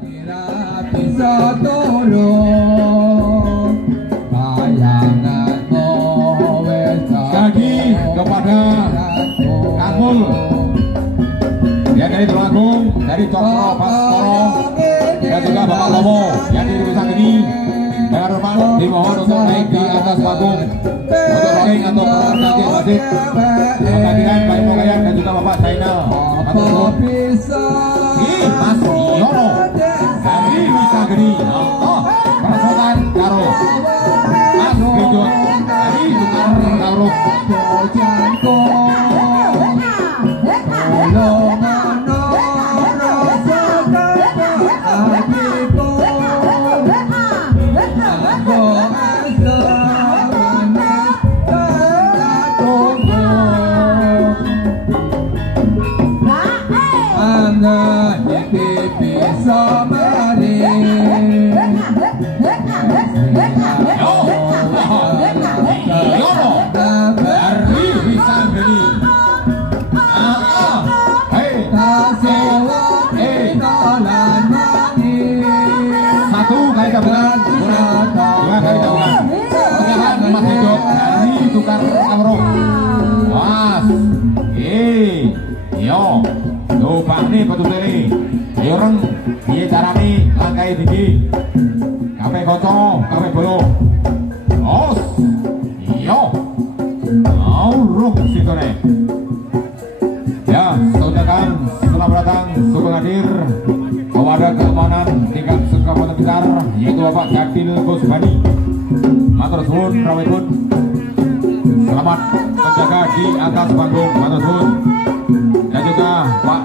bisa tolong bayanganmu wes lagi kepada Kamul ya dari Tulungagung, dari Cokro Baskoro dan juga Bapak Lomo yang di Desa Geni. Dengan hormat dimohon untuk naik di atas panggung untuk rolling atau peran kaki wasit menggantikan Pak Mokayan dan juga Bapak Zainal atau Mas Yono dari Desa Geni. Persoalan karo Mas Gejot dari Tukar Karo Tukar Kamro was yo lupa nih petugas ini orang dia cara nih langkai tinggi kape kocok kape bolo os yo auruk sitone ya saudara selamat datang sugeng hadir kepada keamanan tingkat Kabupaten Blitar yaitu Bapak Gadil Kusbani matur suwun rawuhipun. Selamat menjaga di atas panggung matur suwun. Dan juga Pak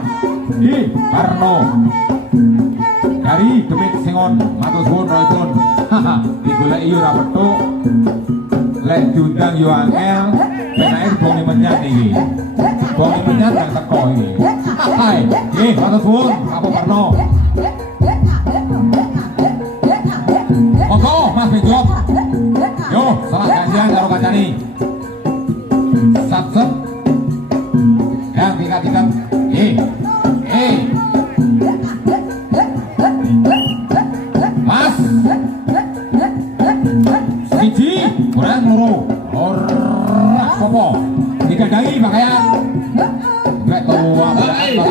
Di Karno dari Demit Singon matur suwun rawuhipun. Haha, digoleki ora petuk. Lek diundang yo angel, penae bongi menyat iki. Bongi menyat yang teko iki. Hai, nggih matur suwun Pak Karno. Monggo Mas Bejok. Yo, salah ganjian karo kancane. Sat-sat yang tingkat-tingkat Mas siji kurang loro ora apa digandangi pakaian gak tua ayo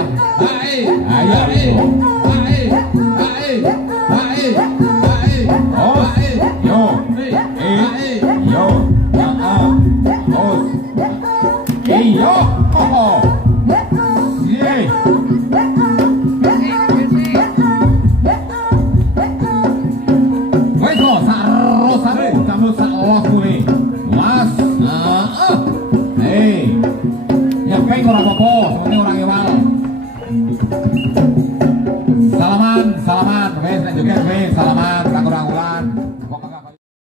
yo oh ye wes lo saro campur salah kule mas nyepeng ora apa-apa seperti orang ewal salaman wes nek joget wes salaman